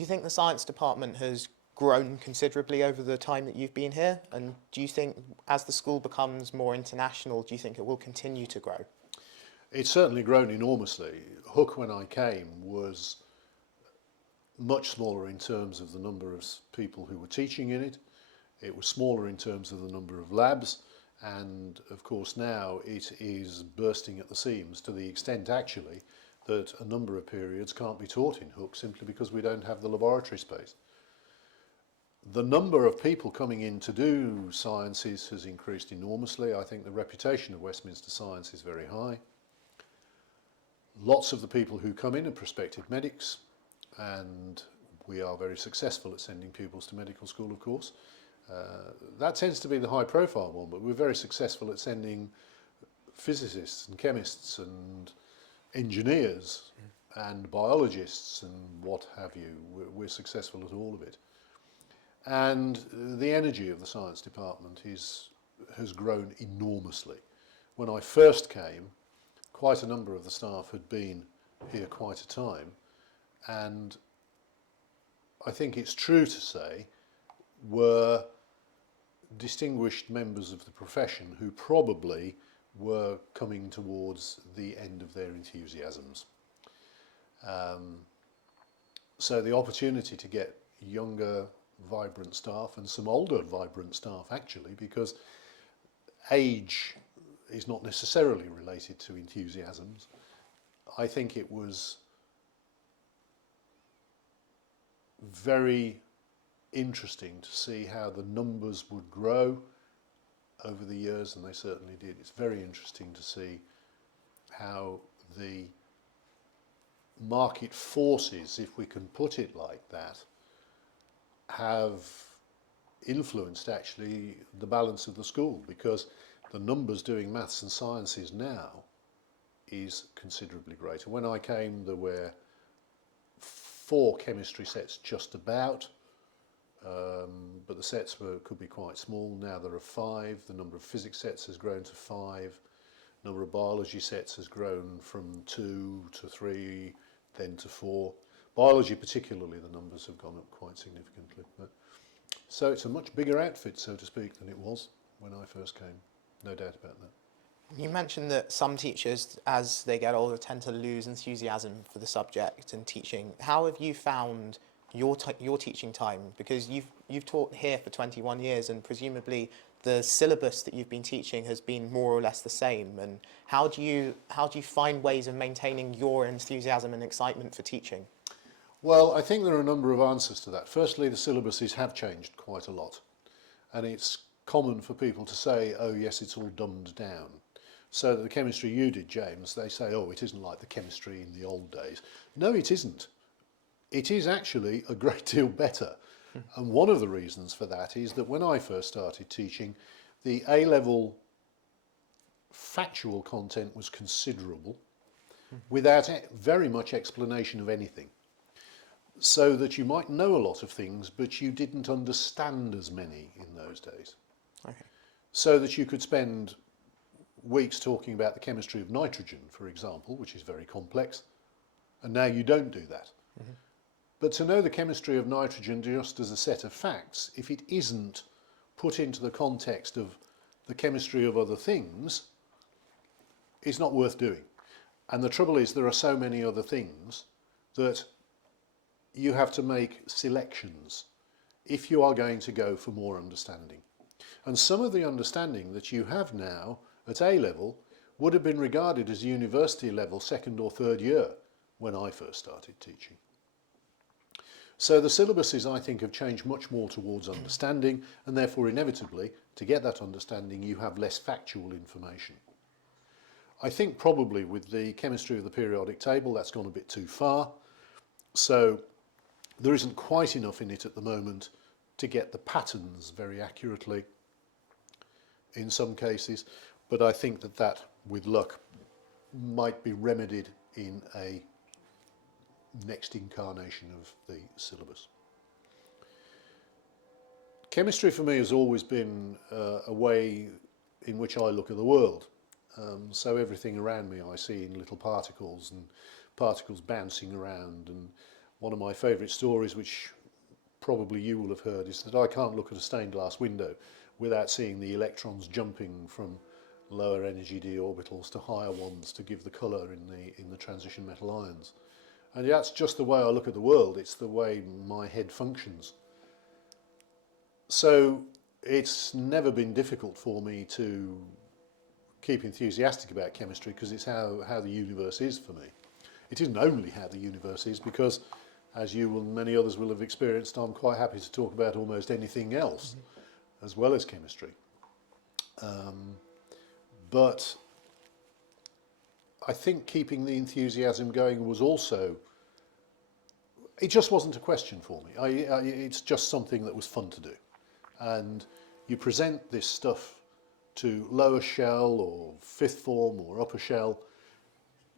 Do you think the science department has grown considerably over the time that you've been here? And do you think as the school becomes more international, do you think it will continue to grow? It's certainly grown enormously. Hook, when I came, was much smaller in terms of the number of people who were teaching in it. It was smaller in terms of the number of labs, and of course now it is bursting at the seams, to the extent actually that a number of periods can't be taught in Hook simply because we don't have the laboratory space. The number of people coming in to do sciences has increased enormously. I think the reputation of Westminster Science is very high. Lots of the people who come in are prospective medics, and we are very successful at sending pupils to medical school, of course. That tends to be the high profile one, but we're very successful at sending physicists and chemists and engineers and biologists and what have you. We're successful at all of it. And the energy of the science department has grown enormously. When I first came, quite a number of the staff had been here quite a time, and I think it's true to say were distinguished members of the profession who probably were coming towards the end of their enthusiasms. So the opportunity to get younger, vibrant staff, and some older, vibrant staff actually, because age is not necessarily related to enthusiasms. I think it was very interesting to see how the numbers would grow over the years, and they certainly did. It's very interesting to see how the market forces, if we can put it like that, have influenced actually the balance of the school, because the numbers doing maths and sciences now is considerably greater. When I came, there were 4 chemistry sets just about, but the sets could be quite small. Now there are 5. The number of physics sets has grown to 5. The number of biology sets has grown from 2 to 3, then to 4. Biology particularly, the numbers have gone up quite significantly. So it's a much bigger outfit, so to speak, than it was when I first came. No doubt about that. You mentioned that some teachers, as they get older, tend to lose enthusiasm for the subject and teaching. How have you found your teaching time? Because you've taught here for 21 years, and presumably the syllabus that you've been teaching has been more or less the same. And how do you find ways of maintaining your enthusiasm and excitement for teaching? Well, I think there are a number of answers to that. Firstly, the syllabuses have changed quite a lot, and it's common for people to say, oh yes, it's all dumbed down. So the chemistry you did, James, they say, oh, it isn't like the chemistry in the old days. No, it isn't. It is actually a great deal better. And one of the reasons for that is that when I first started teaching, the A-level factual content was considerable without very much explanation of anything. So that you might know a lot of things, but you didn't understand as many in those days. Okay. So that you could spend weeks talking about the chemistry of nitrogen, for example, which is very complex, and now you don't do that. Mm-hmm. But to know the chemistry of nitrogen just as a set of facts, if it isn't put into the context of the chemistry of other things, is not worth doing. And the trouble is there are so many other things that you have to make selections if you are going to go for more understanding. And some of the understanding that you have now at A level would have been regarded as university level 2nd or 3rd year when I first started teaching. So the syllabuses, I think, have changed much more towards understanding, and therefore inevitably to get that understanding you have less factual information. I think probably with the chemistry of the periodic table that's gone a bit too far, so there isn't quite enough in it at the moment to get the patterns very accurately in some cases, but I think that with luck might be remedied in a next incarnation of the syllabus. Chemistry for me has always been a way in which I look at the world. So everything around me I see in little particles and particles bouncing around, and one of my favourite stories, which probably you will have heard, is that I can't look at a stained glass window without seeing the electrons jumping from lower energy d orbitals to higher ones to give the colour in the transition metal ions. And that's just the way I look at the world. It's the way my head functions. So it's never been difficult for me to keep enthusiastic about chemistry, because it's how the universe is for me. It isn't only how the universe is, because as you and many others will have experienced, I'm quite happy to talk about almost anything else as well as chemistry. But I think keeping the enthusiasm going was also, it just wasn't a question for me. It's just something that was fun to do. And you present this stuff to lower shell or fifth form or upper shell,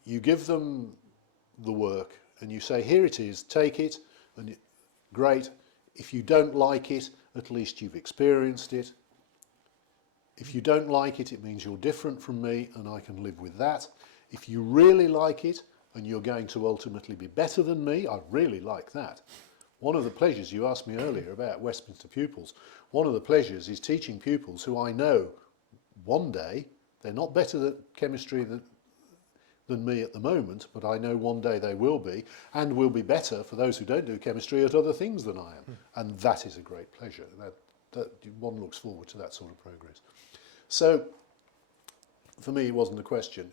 you give them the work and you say, here it is, take it, and great. If you don't like it, at least you've experienced it. If you don't like it, it means you're different from me and I can live with that. If you really like it and you're going to ultimately be better than me, I really like that. One of the pleasures, you asked me earlier about Westminster pupils, one of the pleasures is teaching pupils who I know one day, they're not better at chemistry than me at the moment, but I know one day they will be, and will be better, for those who don't do chemistry, at other things than I am. And that is a great pleasure. That one looks forward to that sort of progress. So, for me, it wasn't a question.